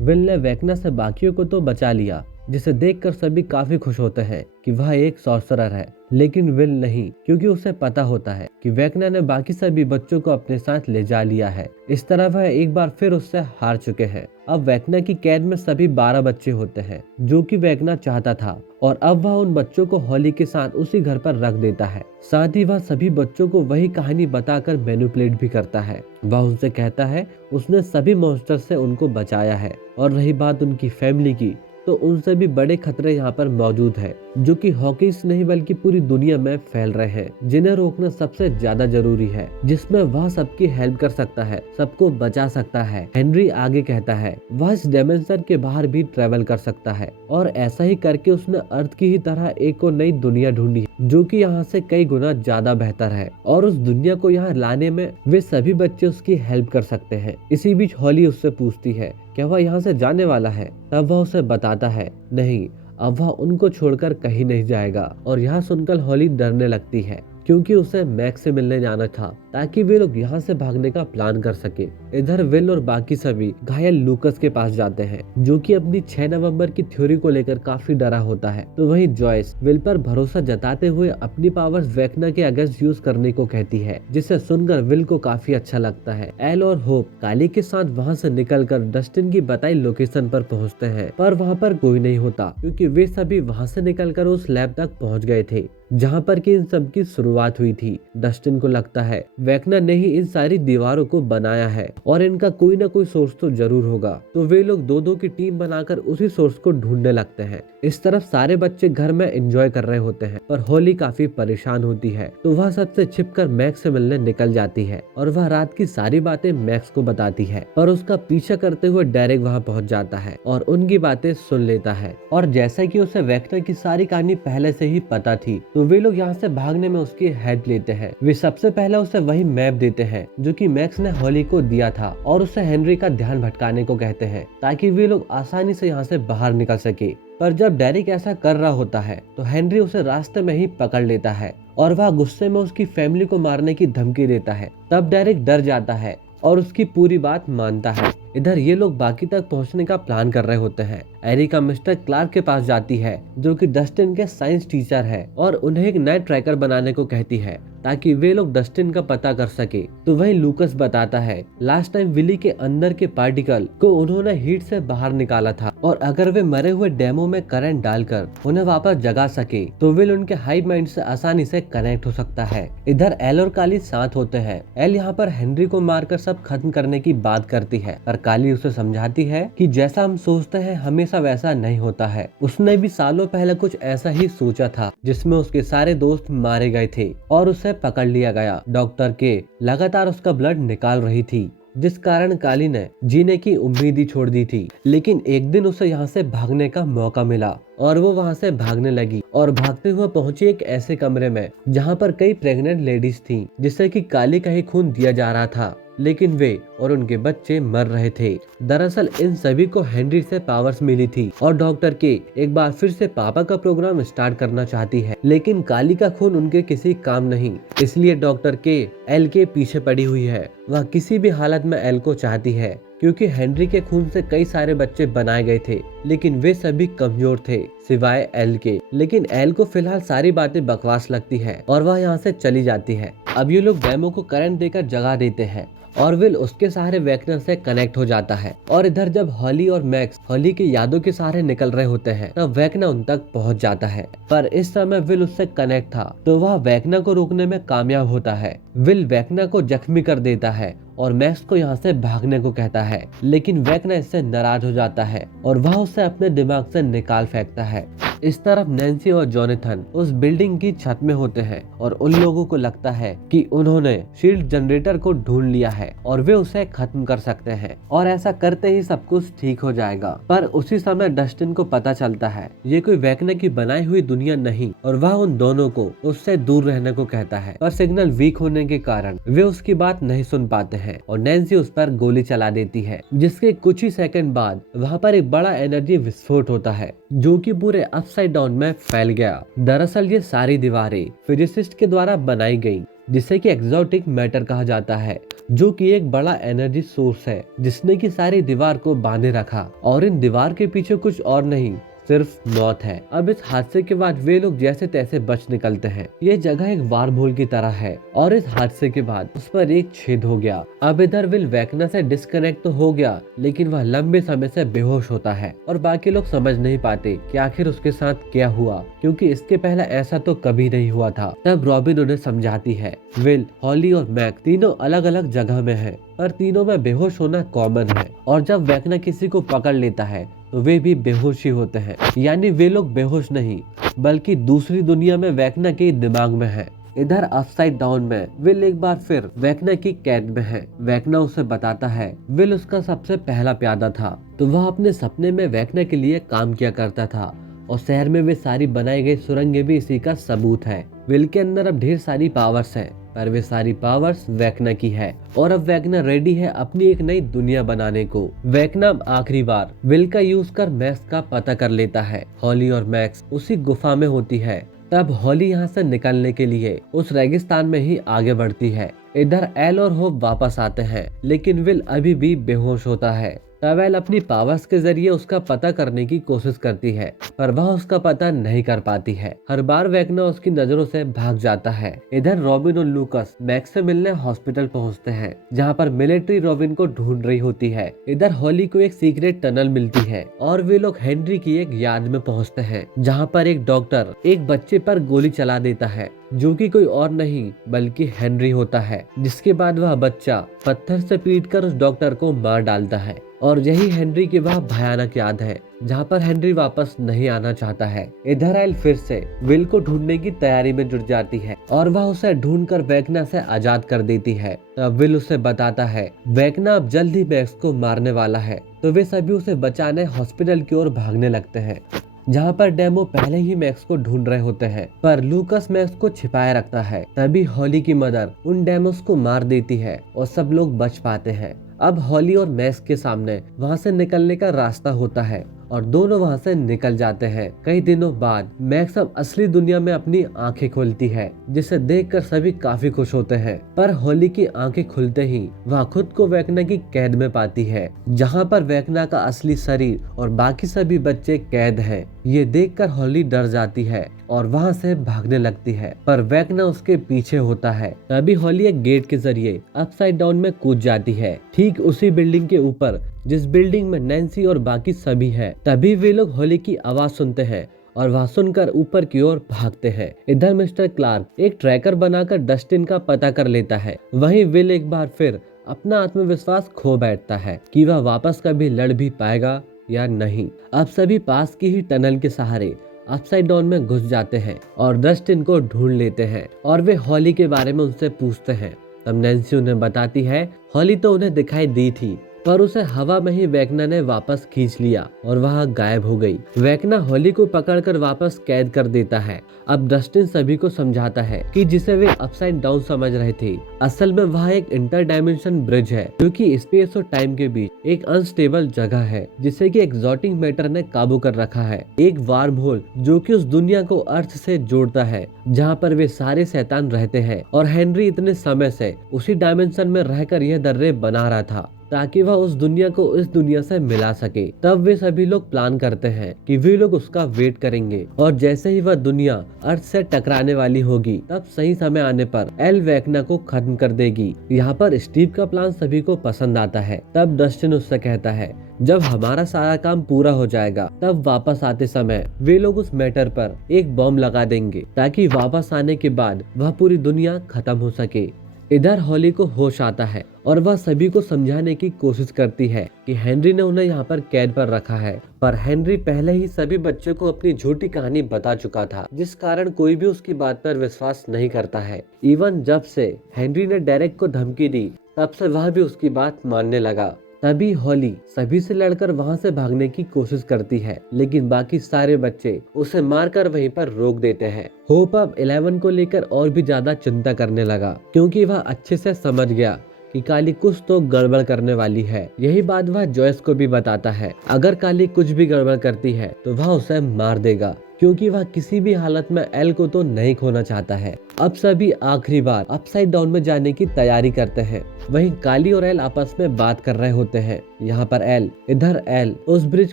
Will ने Vecna से बाकियों को तो बचा लिया, जिसे देखकर सभी काफी खुश होते हैं कि वह एक सॉर्सरर है, लेकिन विल नहीं, क्योंकि उसे पता होता है कि वेकना ने बाकी सभी बच्चों को अपने साथ ले जा लिया है। इस तरह वह एक बार फिर उससे हार चुके हैं। अब वेकना की कैद में सभी 12 बच्चे होते हैं, जो कि वेकना चाहता था, और अब वह उन बच्चों को हॉली के साथ उसी घर पर रख देता है। साथ ही वह सभी बच्चों को वही कहानी बताकर मैनिपुलेट भी करता है। वह उनसे कहता है उसने सभी मॉन्स्टर से उनको बचाया है, और रही बात उनकी फैमिली की, तो उनसे भी बड़े खतरे यहाँ पर मौजूद है, जो कि हॉकीज नहीं बल्कि पूरी दुनिया में फैल रहे हैं, जिन्हें रोकना सबसे ज्यादा जरूरी है, जिसमें वह सबकी हेल्प कर सकता है, सबको बचा सकता है। हेनरी आगे कहता है वह इस डायमेंशन के बाहर भी ट्रेवल कर सकता है, और ऐसा ही करके उसने अर्थ की ही तरह एक और नई दुनिया ढूंढी, जो कि यहाँ से कई गुना ज्यादा बेहतर है, और उस दुनिया को यहाँ लाने में वे सभी बच्चे उसकी हेल्प कर सकते हैं। इसी बीच हॉली उससे पूछती है क्या वह यहाँ से जाने वाला है। तब वह उसे बताता है नहीं, अब वह उनको छोड़कर कहीं नहीं जाएगा। और यह सुनकर हॉली डरने लगती है, क्योंकि उसे मैक्स से मिलने जाना था, ताकि वे लोग यहाँ से भागने का प्लान कर सके। इधर विल और बाकी सभी घायल लूकस के पास जाते हैं, जो कि अपनी 6 नवंबर की थ्योरी को लेकर काफी डरा होता है। तो वहीं जॉयस विल पर भरोसा जताते हुए अपनी पावर्स वेकना के अगेंस्ट यूज करने को कहती है, जिसे सुनकर विल को काफी अच्छा लगता है। एल और होप काली के साथ वहाँ से निकलकर डस्टिन की बताई लोकेशन पर पहुँचते हैं, पर वहाँ पर कोई नहीं होता, क्योंकि वे सभी वहाँ से निकलकर उस लैब तक पहुँच गए थे जहाँ पर कि इन सब की शुरुआत हुई थी। डस्टिन को लगता है वेकना ने ही इन सारी दीवारों को बनाया है, और इनका कोई ना कोई सोर्स तो जरूर होगा। तो वे लोग दो की टीम बनाकर उसी सोर्स को ढूंढने लगते हैं। इस तरफ सारे बच्चे घर में एंजॉय कर रहे होते हैं, पर हॉली काफी परेशान होती है, तो वह सबसे छिपकर मैक्स से मिलने निकल जाती है, और वह रात की सारी बातें मैक्स को बताती है। पर उसका पीछा करते हुए डेरेक वहाँ पहुँच जाता है और उनकी बातें सुन लेता है। और जैसा कि उसे वेक्ना की सारी कहानी पहले से ही पता थी, तो वे लोग यहाँ से भागने में उसकी हेल्प लेते हैं। वे सबसे पहले उसे वही मैप देते हैं जो कि मैक्स ने हॉली को दिया था, और उसे हेनरी का ध्यान भटकाने को कहते हैं, ताकि वे लोग आसानी से यहाँ से बाहर निकल सके। पर जब डेरिक ऐसा कर रहा होता है, तो हेनरी उसे रास्ते में ही पकड़ लेता है, और वह गुस्से में उसकी फैमिली को मारने की धमकी देता है। तब डेरिक डर जाता है और उसकी पूरी बात मानता है। इधर ये लोग बाकी तक पहुंचने का प्लान कर रहे होते हैं। एरिका मिस्टर क्लार्क के पास जाती है, जो कि डस्टिन के साइंस टीचर है, और उन्हें एक नया ट्रैकर बनाने को कहती है, ताकि वे लोग डस्टिन का पता कर सके। तो वही लूकस बताता है लास्ट टाइम विली के अंदर के पार्टिकल को उन्होंने हीट से बाहर निकाला था, और अगर वे मरे हुए डेमो में करंट डालकर उन्हें वापस जगा सके, तो विल उनके हाइव माइंड से आसानी से कनेक्ट हो सकता है। इधर एल और काली साथ होते हैं। एल यहाँ पर हेनरी को मारकर सब खत्म करने की बात करती है, पर काली उसे समझाती है कि जैसा हम सोचते हैं हमेशा वैसा नहीं होता है। उसने भी सालों पहले कुछ ऐसा ही सोचा था, जिसमें उसके सारे दोस्त मारे गए थे और उसे पकड़ लिया गया। डॉक्टर के लगातार उसका ब्लड निकाल रही थी, जिस कारण काली ने जीने की उम्मीद ही छोड़ दी थी। लेकिन एक दिन उसे यहाँ से भागने का मौका मिला, और वो वहाँ से भागने लगी और भागते हुए पहुंची एक ऐसे कमरे में जहाँ पर कई प्रेग्नेंट लेडीज थीं, जिससे कि काली का ही खून दिया जा रहा था, लेकिन वे और उनके बच्चे मर रहे थे। दरअसल इन सभी को हेनरी से पावर्स मिली थी, और डॉक्टर के एक बार फिर से पापा का प्रोग्राम स्टार्ट करना चाहती है, लेकिन काली का खून उनके किसी काम नहीं, इसलिए डॉक्टर के एल के पीछे पड़ी हुई है। वह किसी भी हालत में एल को चाहती है, क्योंकि हेनरी के खून से कई सारे बच्चे बनाए गए थे, लेकिन वे सभी कमजोर थे सिवाय एल के। लेकिन एल को फिलहाल सारी बातें बकवास लगती है, और वह यहाँ से चली जाती है। अब ये लोग डेमो को करंट देकर जगा देते हैं, और विल उसके सहारे वेकना से कनेक्ट हो जाता है। और इधर जब हॉली और मैक्स हॉली की यादों के सहारे निकल रहे होते हैं, तब वेकना उन तक पहुंच जाता है, पर इस समय विल उससे कनेक्ट था, तो वह वेकना को रोकने में कामयाब होता है। विल वेकना को जख्मी कर देता है और मैक्स को यहाँ से भागने को कहता है, लेकिन वेकना इससे नाराज हो जाता है और वह उसे अपने दिमाग से निकाल फेंकता है। इस तरफ नैन्सी और जोनाथन उस बिल्डिंग की छत में होते हैं, और उन लोगों को लगता है कि उन्होंने शील्ड जनरेटर को ढूंढ लिया है और वे उसे खत्म कर सकते हैं, और ऐसा करते ही सब कुछ ठीक हो जाएगा। पर उसी समय डस्टिन को पता चलता है ये कोई वेकना की बनाई हुई दुनिया नहीं, और वह उन दोनों को उससे दूर रहने को कहता है, पर सिग्नल वीक होने के कारण वे उसकी बात नहीं सुन पाते हैं, और नैन्सी उस पर गोली चला देती है, जिसके कुछ ही सेकंड बाद वहाँ पर एक बड़ा एनर्जी विस्फोट होता है, जो कि पूरे अपसाइड डाउन में फैल गया। दरअसल ये सारी दीवारें फिजिसिस्ट के द्वारा बनाई गई, जिसे कि एक्सोटिक मैटर कहा जाता है, जो कि एक बड़ा एनर्जी सोर्स है जिसने की सारी दीवार को बांधे रखा, और इन दीवार के पीछे कुछ और नहीं सिर्फ मौत है। अब इस हादसे के बाद वे लोग जैसे तैसे बच निकलते हैं। ये जगह एक वार्महोल की तरह है और इस हादसे के बाद उस पर एक छेद हो गया। अब इधर विल वेकना से डिस्कनेक्ट तो हो गया, लेकिन वह लंबे समय से बेहोश होता है और बाकी लोग समझ नहीं पाते कि आखिर उसके साथ क्या हुआ, क्योंकि इसके पहले ऐसा तो कभी नहीं हुआ था। तब रॉबिन उन्हें समझाती है विल, हॉली और मैक तीनों अलग अलग जगह में है, पर तीनों में बेहोश होना कॉमन है, और जब वेकना किसी को पकड़ लेता है तो वे भी बेहोश ही होते हैं। यानी वे लोग बेहोश नहीं बल्कि दूसरी दुनिया में वेकना के दिमाग में है। इधर अपसाइड डाउन में विल एक बार फिर वेकना की कैद में है। वेकना उसे बताता है विल उसका सबसे पहला प्यादा था, तो वह अपने सपने में वेकना के लिए काम किया करता था, और शहर में वे सारी बनाई गई सुरंगें भी इसी का सबूत है। विल के अंदर अब ढेर सारी पावर्स है, पर वे सारी पावर्स वेकना की है, और अब वेकना रेडी है अपनी एक नई दुनिया बनाने को। वेकना अब आखिरी बार विल का यूज कर मैक्स का पता कर लेता है। हॉली और मैक्स उसी गुफा में होती है। तब हॉली यहाँ से निकलने के लिए उस रेगिस्तान में ही आगे बढ़ती है। इधर एल और होप वापस आते हैं, लेकिन विल अभी भी बेहोश होता है। तब एल अपनी पावर्स के जरिए उसका पता करने की कोशिश करती है, पर वह उसका पता नहीं कर पाती है। हर बार वेकना उसकी नजरों से भाग जाता है। इधर रॉबिन और लूकस मैक्स से मिलने हॉस्पिटल पहुंचते हैं, जहां पर मिलिट्री रॉबिन को ढूंढ रही होती है। इधर हॉली को एक सीक्रेट टनल मिलती है और वे लोग हेनरी की एक याद में पहुंचते हैं, जहां पर एक डॉक्टर एक बच्चे पर गोली चला देता है, जो कि कोई और नहीं बल्कि हेनरी होता है। जिसके बाद वह बच्चा पत्थर से पीटकर उस डॉक्टर को मार डालता है, और यही हेनरी की वह भयानक याद है जहाँ पर हेनरी वापस नहीं आना चाहता है। इधर एल फिर से विल को ढूंढने की तैयारी में जुट जाती है और वह उसे ढूंढकर वेकना से आजाद कर देती है। तब विल उसे बताता है वेकना अब जल्द ही मैक्स को मारने वाला है, तो वे सभी उसे बचाने हॉस्पिटल की ओर भागने लगते हैं, जहाँ पर डेमो पहले ही मैक्स को ढूंढ रहे होते हैं, पर लूकस मैक्स को छिपाए रखता है। तभी हॉली की मदर उन डेमोस को मार देती है और सब लोग बच पाते हैं। अब हॉली और मैक्स के सामने वहाँ से निकलने का रास्ता होता है और दोनों वहाँ से निकल जाते हैं। कई दिनों बाद मैक्स अब असली दुनिया में अपनी आंखें खोलती है, जिसे देखकर सभी काफी खुश होते हैं। पर हॉली की आंखें खुलते ही वह खुद को वेकना की कैद में पाती है, जहाँ पर वेकना का असली शरीर और बाकी सभी बच्चे कैद हैं। ये देखकर हॉली डर जाती है और वहाँ से भागने लगती है, पर वेकना उसके पीछे होता है। तभी हॉली एक गेट के जरिए अपसाइड डाउन में कूद जाती है, ठीक उसी बिल्डिंग के ऊपर जिस बिल्डिंग में नैन्सी और बाकी सभी है। तभी वे लोग हॉली की आवाज सुनते हैं और वह सुनकर ऊपर की ओर भागते हैं। इधर मिस्टर क्लार्क एक ट्रैकर बनाकर डस्टिन का पता कर लेता है। वहीं विल एक बार फिर अपना आत्मविश्वास खो बैठता है कि वह वापस कभी लड़ भी पाएगा या नहीं। अब सभी पास की ही टनल के सहारे अपसाइड डाउन में घुस जाते हैं और डस्टिन को ढूंढ लेते हैं और वे हॉली के बारे में उनसे पूछते हैं। तब नैन्सी उन्हें बताती है हॉली तो उन्हें दिखाई दी थी, पर उसे हवा में ही वेकना ने वापस खींच लिया और वह गायब हो गई। वेकना हॉली को पकड़कर वापस कैद कर देता है। अब डस्टिन सभी को समझाता है कि जिसे वे अपसाइड डाउन समझ रहे थे, असल में वह एक इंटर डायमेंशन ब्रिज है, जो कि स्पेस और टाइम के बीच एक अनस्टेबल जगह है, जिसे कि एक्सोटिक मैटर ने काबू कर रखा है। एक वार्म होल जो कि उस दुनिया को अर्थ से जोड़ता है जहाँ पर वे सारे शैतान रहते हैं, और हेनरी इतने समय से उसी डायमेंशन में रहकर यह दर्रे बना रहा था ताकि वह उस दुनिया को इस दुनिया से मिला सके। तब वे सभी लोग प्लान करते हैं कि वे लोग उसका वेट करेंगे, और जैसे ही वह दुनिया अर्थ से टकराने वाली होगी, तब सही समय आने पर एल वेकना को खत्म कर देगी। यहाँ पर स्टीव का प्लान सभी को पसंद आता है। तब डस्टिन उससे कहता है जब हमारा सारा काम पूरा हो जाएगा, तब वापस आते समय वे लोग उस मैटर पर एक बॉम्ब लगा देंगे, ताकि वापस आने के बाद वह पूरी दुनिया खत्म हो सके। इधर हॉली को होश आता है और वह सभी को समझाने की कोशिश करती है कि हेनरी ने उन्हें यहाँ पर कैद पर रखा है, पर हेनरी पहले ही सभी बच्चों को अपनी झूठी कहानी बता चुका था, जिस कारण कोई भी उसकी बात पर विश्वास नहीं करता है। इवन जब से हेनरी ने डेरेक को धमकी दी, तब से वह भी उसकी बात मानने लगा। तभी हॉली सभी से लड़कर वहां से भागने की कोशिश करती है, लेकिन बाकी सारे बच्चे उसे मारकर वहीं पर रोक देते हैं। होप अब 11 को लेकर और भी ज्यादा चिंता करने लगा, क्योंकि वह अच्छे से समझ गया कि काली कुछ तो गड़बड़ करने वाली है। यही बात वह जॉयस को भी बताता है। अगर काली कुछ भी गड़बड़ करती है तो वह उसे मार देगा, क्योंकि वह किसी भी हालत में एल को तो नहीं खोना चाहता है। अब सभी आखिरी बार अपसाइड डाउन में जाने की तैयारी करते हैं। वहीं काली और एल आपस में बात कर रहे होते हैं। यहाँ पर एल इधर एल उस ब्रिज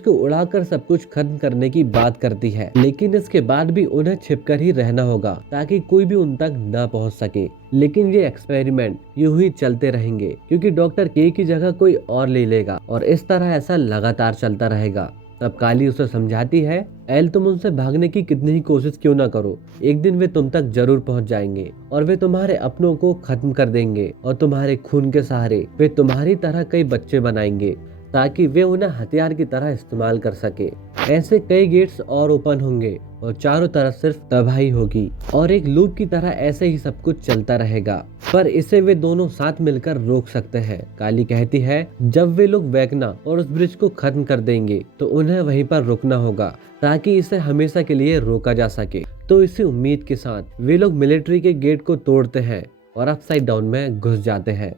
को उड़ाकर सब कुछ खत्म करने की बात करती है, लेकिन इसके बाद भी उन्हें छिपकर ही रहना होगा ताकि कोई भी उन तक न पहुंच सके। लेकिन ये एक्सपेरिमेंट यूं ही चलते रहेंगे क्योंकि डॉक्टर के की जगह कोई और ले लेगा और इस तरह ऐसा लगातार चलता रहेगा। तब काली उसे समझाती है, एल तुम उनसे भागने की कितनी ही कोशिश क्यों ना करो, एक दिन वे तुम तक जरूर पहुंच जाएंगे और वे तुम्हारे अपनों को खत्म कर देंगे और तुम्हारे खून के सहारे वे तुम्हारी तरह कई बच्चे बनाएंगे ताकि वे उन्हें हथियार की तरह इस्तेमाल कर सके। ऐसे कई गेट्स और ओपन होंगे और चारों तरफ सिर्फ तबाही होगी और एक लूप की तरह ऐसे ही सब कुछ चलता रहेगा, पर इसे वे दोनों साथ मिलकर रोक सकते हैं। काली कहती है, जब वे लोग वेगना और उस ब्रिज को खत्म कर देंगे तो उन्हें वहीं पर रुकना होगा ताकि इसे हमेशा के लिए रोका जा सके। तो इसी उम्मीद के साथ वे लोग मिलिट्री के गेट को तोड़ते हैं और अपसाइड डाउन में घुस जाते हैं।